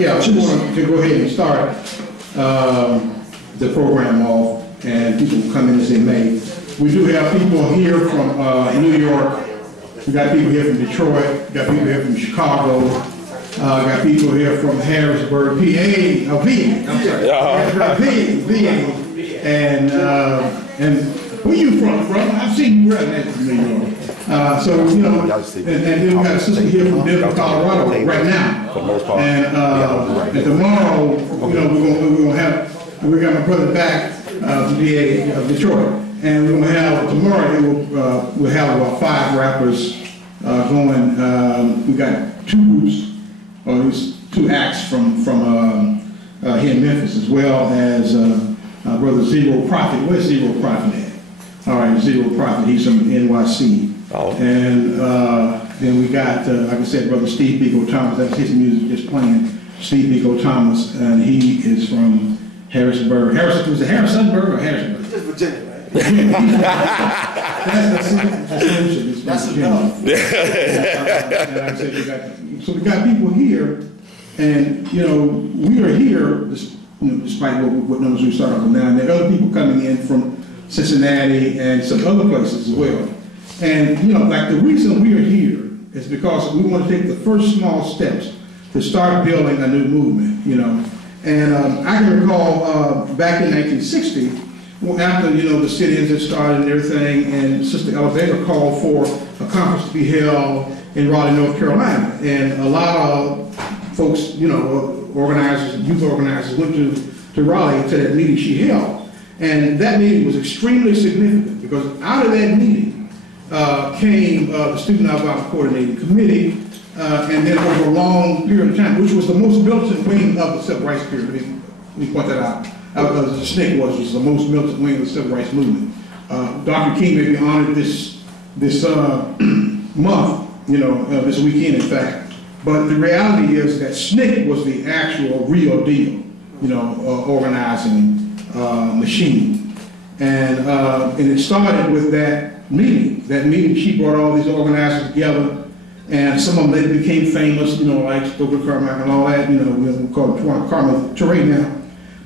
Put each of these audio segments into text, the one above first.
Yeah, I just want to go ahead and start the program off, and people will come in as they may. We do have people here from New York. We got people here from Detroit. We got people here from Chicago. We got people here from Harrisburg, PA, VA, and where you from, brother? I've seen you running from New York. So, you know, and then we got a sister here from Denver, Colorado right now. For the most part. And tomorrow, you know, we got my brother back from VA of Detroit. And we're going to have, tomorrow, we'll have about 5 rappers going. We got 2 groups, or at least 2 acts from here in Memphis, as well as Brother Zero Prophet. Where's Zero Prophet at? All right, Zero Prophet, he's from NYC. Oh. And then we got, like I said, Brother Steve Biko Thomas, that's his music just playing. Steve Biko Thomas, and he is from Harrisburg. Was it Harrisonburg or Harrisburg? Just Virginia, man. That's enough. So we got people here, and you know, we are here, despite what numbers we start off with now, and there are other people coming in from Cincinnati and some other places as well. And you know, like the reason we are here is because we want to take the first small steps to start building a new movement, you know. And I can recall back in 1960, after, you know, the sit-ins had started and everything, and Sister A.L.L called for a conference to be held in Raleigh, North Carolina. And a lot of folks, you know, organizers, youth organizers went to Raleigh to that meeting she held. And that meeting was extremely significant because out of that meeting came the Student Nonviolent Coordinating Committee, and then over a long period of time, which was the most militant wing of the civil rights period. Let me point that out. The SNCC was the most militant wing of the civil rights movement. Dr. King may be honored this month, you know, this weekend, in fact. But the reality is that SNCC was the actual real deal, you know, organizing machine. And it started with that meeting. That meeting, she brought all these organizers together. And some of them later became famous, you know, like Stokely Carmichael and all that, you know, we call him Carmel Teray now.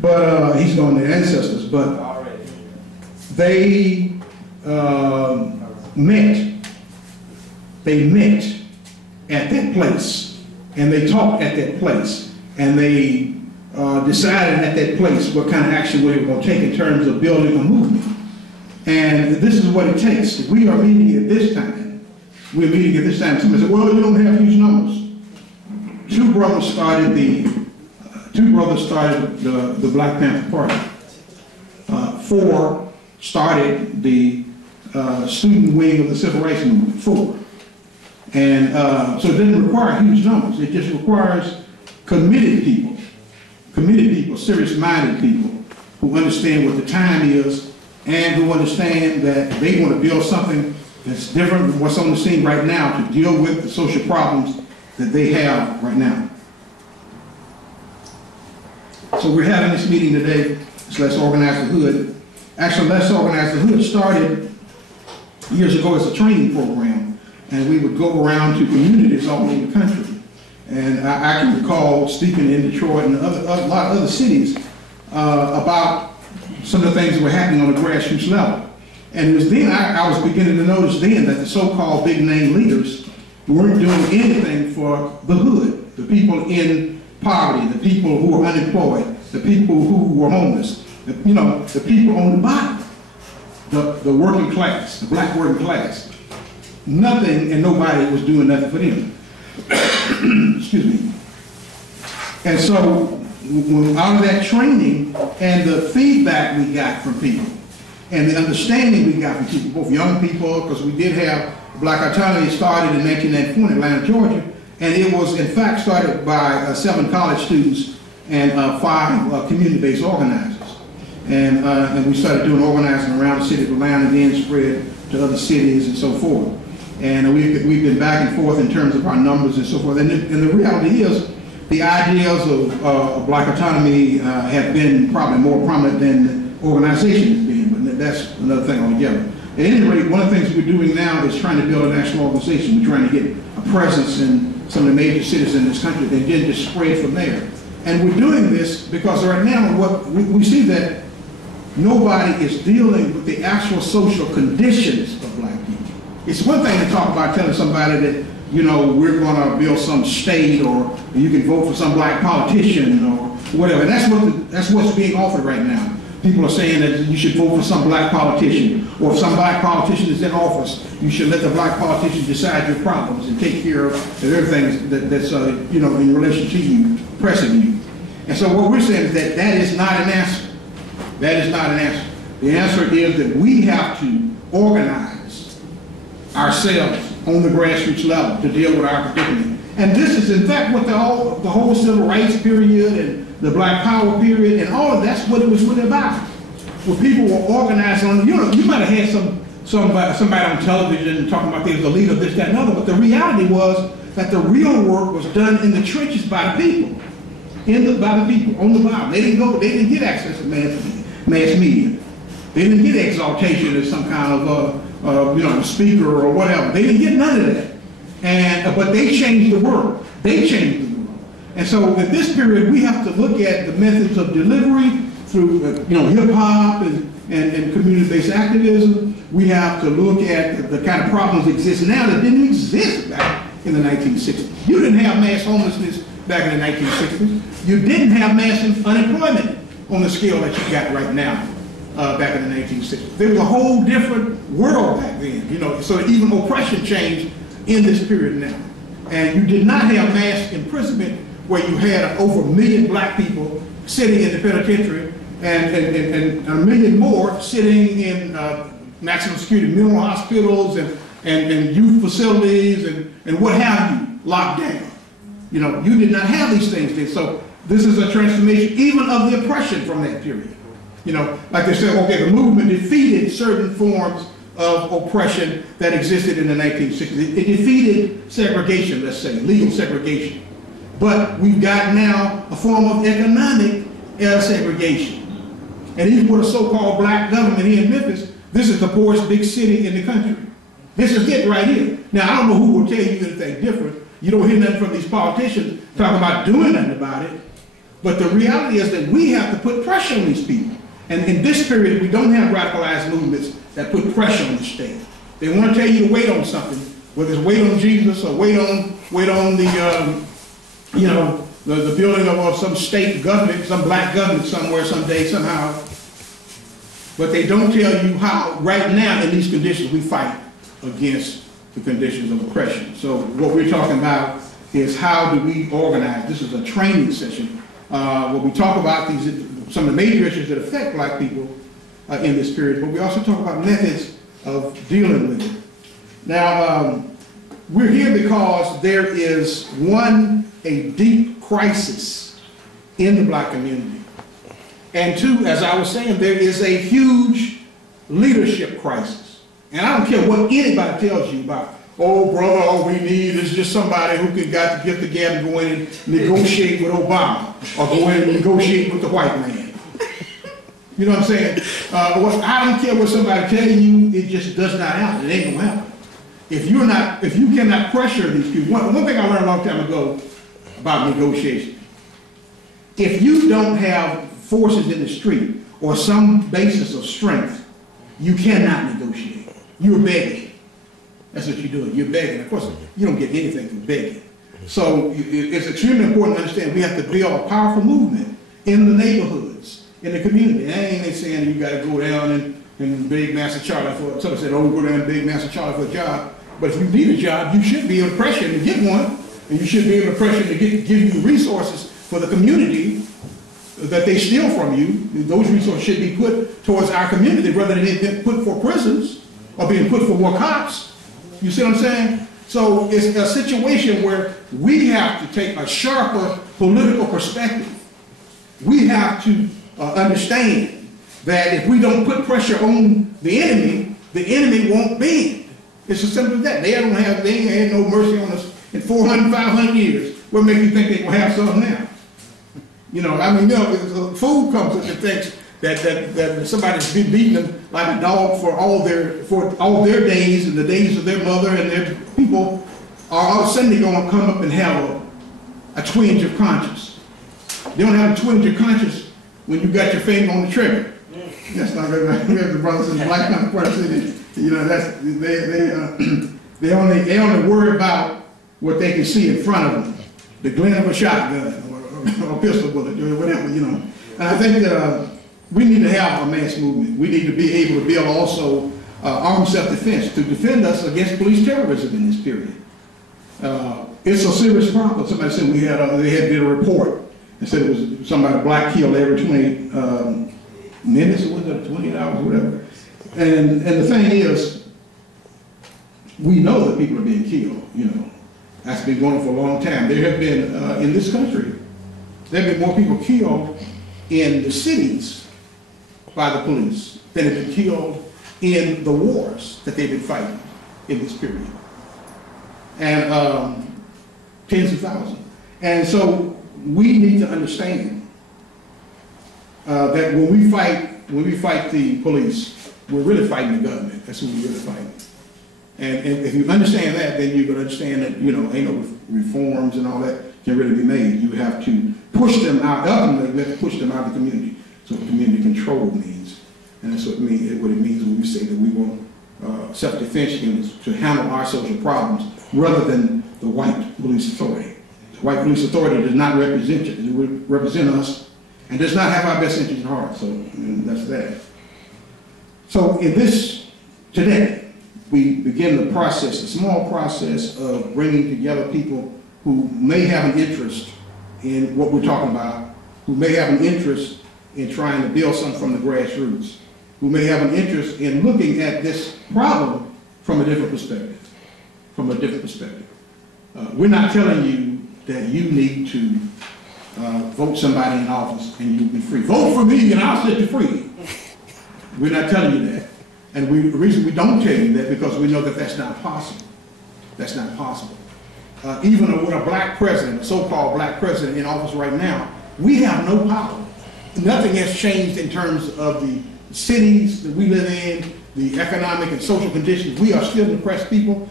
But he's on their ancestors. But they met at that place, and they talked at that place, and they decided at that place what kind of action we were going to take in terms of building a movement. And this is what it takes. We are meeting at this time. We're meeting at this time. Somebody said, well, you don't have huge numbers. 2 brothers started the Black Panther Party. 4 started the student wing of the civil rights movement. 4. And so it doesn't require huge numbers. It just requires committed people, serious-minded people who understand what the time is and who understand that they want to build something that's different than what's on the scene right now to deal with the social problems that they have right now. So we're having this meeting today. It's Let's Organize the Hood. Actually, Let's Organize the Hood started years ago as a training program, and we would go around to communities all over the country. And I can recall speaking in Detroit and a lot of other cities about some of the things that were happening on the grassroots level. And it was then I was beginning to notice then that the so-called big name leaders weren't doing anything for the hood, the people in poverty, the people who were unemployed, the people who were homeless, the people on the bottom, the working class, the black working class. Nothing and nobody was doing nothing for them. Excuse me. And so when out of that training and the feedback we got from people, and the understanding we got from people, both young people, because we did have Black Autonomy started in 1994 in Atlanta, Georgia, and it was in fact started by 7 college students and 5 community-based organizers. And we started doing organizing around the city of Atlanta, and then spread to other cities and so forth. And we've been back and forth in terms of our numbers and so forth. And the reality is, the ideas of Black Autonomy have been probably more prominent than the organization has been, but that's another thing altogether. At any rate, one of the things we're doing now is trying to build a national organization. We're trying to get a presence in some of the major cities in this country, and then just spread from there. And we're doing this because right now what we see that nobody is dealing with the actual social conditions of black people. It's one thing to talk about telling somebody that, you know, we're going to build some state, or you can vote for some black politician or whatever. And that's what's being offered right now. People are saying that you should vote for some black politician, or if some black politician is in office, you should let the black politician decide your problems and take care of everything that's you know, in relation to you, pressing you. And so what we're saying is that that is not an answer. That is not an answer. The answer is that we have to organize ourselves on the grassroots level to deal with our predicament. And this is in fact what the whole civil rights period and the black power period and all of that's what it was really about. Where people were organized on, you know, you might have had somebody on television talking about they was the leader of this, that, and other, but the reality was that the real work was done in the trenches by the people. By the people, on the bottom. They didn't get access to mass media. They didn't get exaltation as some kind of, you know, speaker or whatever. They didn't get none of that. But they changed the world. They changed the world. And so in this period, we have to look at the methods of delivery through, you know, hip hop and community-based activism. We have to look at the kind of problems that exist now that didn't exist back in the 1960s. You didn't have mass homelessness back in the 1960s. You didn't have mass unemployment on the scale that you got right now back in the 1960s. There was a whole different world back then, you know, so even oppression changed in this period now. And you did not have mass imprisonment where you had over 1 million black people sitting in the penitentiary and 1 million more sitting in maximum security mental hospitals and youth facilities and what have you, locked down. You know, you did not have these things then. So this is a transformation even of the oppression from that period. You know, like they said, okay, the movement defeated certain forms of oppression that existed in the 1960s. It defeated segregation, let's say, legal segregation. But we've got now a form of economic segregation. And even with a so-called black government here in Memphis, this is the poorest big city in the country. This is it right here. Now, I don't know who will tell you anything different. You don't hear nothing from these politicians talking about doing nothing about it. But the reality is that we have to put pressure on these people. And in this period, we don't have radicalized movements that put pressure on the state. They want to tell you to wait on something, whether it's wait on Jesus or wait on the, you know, the building of some state government, some black government somewhere, someday, somehow. But they don't tell you how, right now, in these conditions, we fight against the conditions of oppression. So what we're talking about is how do we organize. This is a training session where we talk about some of the major issues that affect black people in this period, but we also talk about methods of dealing with it. Now, we're here because there is, one, a deep crisis in the black community. And two, as I was saying, there is a huge leadership crisis. And I don't care what anybody tells you about, oh, brother, all we need is just somebody who can get the gab and go in and negotiate with Obama, or go in and negotiate with the white man. You know what I'm saying? I don't care what somebody tells you, it just does not happen. It ain't gonna happen. If you cannot pressure these people, one thing I learned a long time ago about negotiation, if you don't have forces in the street or some basis of strength, you cannot negotiate. You're begging. That's what you're doing. You're begging. Of course, you don't get anything from begging. So it's extremely important to understand we have to build a powerful movement in the neighborhoods, in the community. I ain't saying you got to go down and beg Master Charlie for, somebody said, oh, go down and beg Master Charlie for a job. But if you need a job, you should be able to pressure him to get one, and you should be able to pressure him to give you the resources for the community that they steal from you. Those resources should be put towards our community rather than being put for prisons or being put for more cops. You see what I'm saying? So it's a situation where we have to take a sharper political perspective. We have to understand that if we don't put pressure on the enemy won't bend. It's as simple as that. They ain't had no mercy on us in 400, 500 years. What makes you think they will have some now? You know, I mean, you know, food comes and thinks that somebody's been beating them like a dog for all their days and the days of their mother and their people, are all of a sudden they're going to come up and have a twinge of conscience. They don't have a twinge of conscience when you got your finger on the trigger. That's not good. The brothers in the black country, you know, that's they only worry about what they can see in front of them, the glint of a shotgun or a pistol bullet or whatever, you know. And I think we need to have a mass movement. We need to be able to build also armed self-defense to defend us against police terrorism in this period. It's a serious problem. Somebody said they had did a report and said it was somebody black killed every 20 minutes, or was it 20 hours, or whatever. And the thing is, we know that people are being killed, you know. That's been going on for a long time. There have been, in this country, there have been more people killed in the cities by the police than have been killed in the wars that they've been fighting in this period. And tens of thousands. And so we need to understand that when we fight the police, we're really fighting the government. That's who we're really fighting. And if you understand that, then you're going to understand that, you know, ain't no reforms and all that can really be made. You have to push them out. Ultimately, we have to push them out of the community. So community control means, and that's what it means when we say that we want self-defense units to handle our social problems rather than the white police authority. The white police authority does not represent you. It represent us and does not have our best interests at heart. So that's that. So in this, today, we begin the process, a small process of bringing together people who may have an interest in what we're talking about, who may have an interest in trying to build something from the grassroots, who may have an interest in looking at this problem from a different perspective, We're not telling you that you need to vote somebody in office and you'll be free. Vote for me and I'll set you free. We're not telling you that. And the reason we don't tell you that because we know that that's not possible. That's not possible. Even with a black president, a so-called black president in office right now, we have no power. Nothing has changed in terms of the cities that we live in, the economic and social conditions. We are still oppressed people.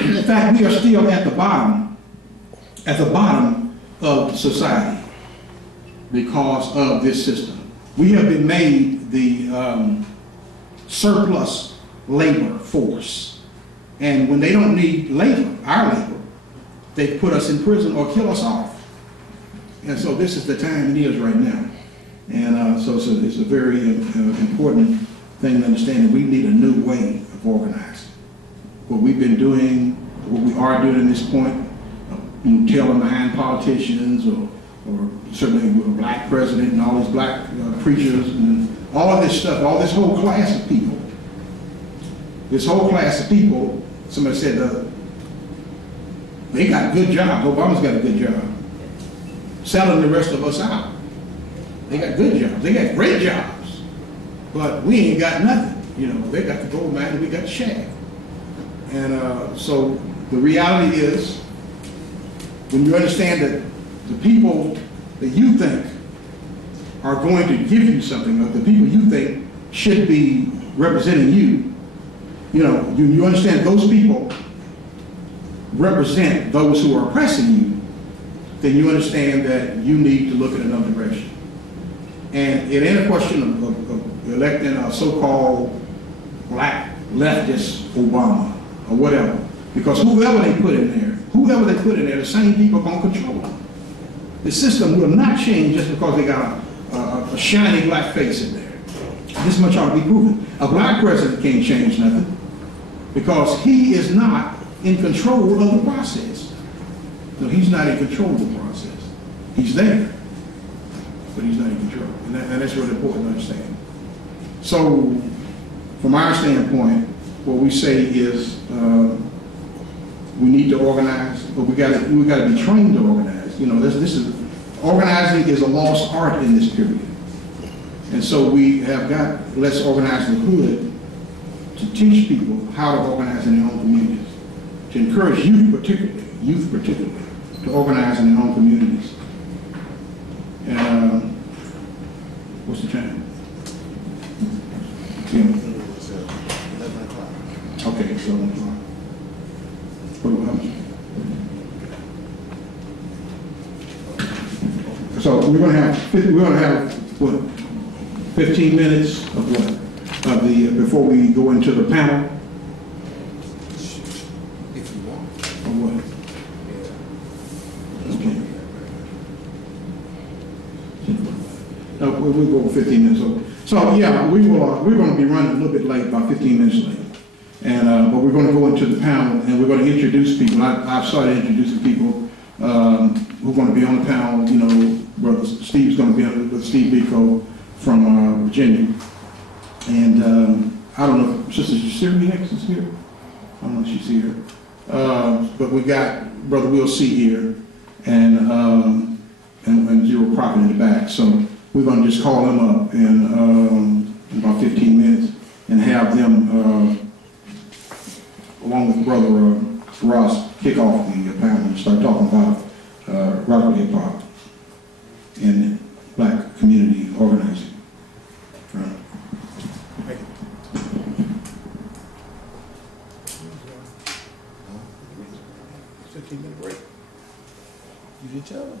In fact, we are still at the bottom of society because of this system. We have been made the surplus labor force. And when they don't need labor, our labor, they put us in prison or kill us off. And so this is the time it is right now. And so it's a very important thing to understand that we need a new way of organizing. What we've been doing, what we are doing at this point, tailing behind politicians or certainly with a black president and all these black preachers and all of this stuff, all this whole class of people. This whole class of people, somebody said, they got good jobs. Obama's got a good job. Selling the rest of us out. They got good jobs. They got great jobs. But we ain't got nothing. You know, they got the gold mine and we got the shaft. And so the reality is, when you understand that the people that you think are going to give you something, or the people you think should be representing you, you know, you understand those people represent those who are oppressing you, then you understand that you need to look in another direction. And it ain't a question of electing a so-called black leftist Obama or whatever, because whoever they put in there, the same people are going to control them. The system will not change just because they got a shiny black face in there. This much ought to be proven. A black president can't change nothing because he is not in control of the process. No, he's not in control of the process. He's there, but he's not in control. And that's really important to understand. So, from our standpoint, what we say is we need to organize, but we got to be trained to organize. You know, organizing is a lost art in this period. And so we have got Let's Organize the Hood to teach people how to organize in their own communities, to encourage youth particularly, to organize in their own communities. And what's the time? Yeah. 11 o'clock. Okay, so 11 o'clock. So So we're gonna have, what, 15 minutes of what? Of the, before we go into the panel, If you want. or what? Okay. We'll go over 15 minutes over. So yeah, we're gonna be running a little bit late, about 15 minutes late. And, but we're gonna go into the panel and we're gonna introduce people. I've started introducing people, who are gonna be on the panel. You know, Brother Steve's gonna be on with Steve Biko from, Virginia. And, I don't know if Sister Siri next is here. I don't know if she's here. But we got Brother Will C here and Zero Prophet in the back. So we're going to just call them up in about 15 minutes and have them, along with Brother Ross, kick off the panel and start talking about rock hip hop and black community organizing. You did tell them?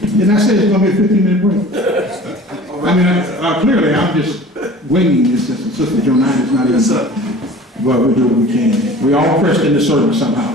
Didn't I say it's going to be a 15-minute break? I mean, clearly I'm just winging this since Sister Jonine is not even. But we do what we can. We all pressed in the service somehow.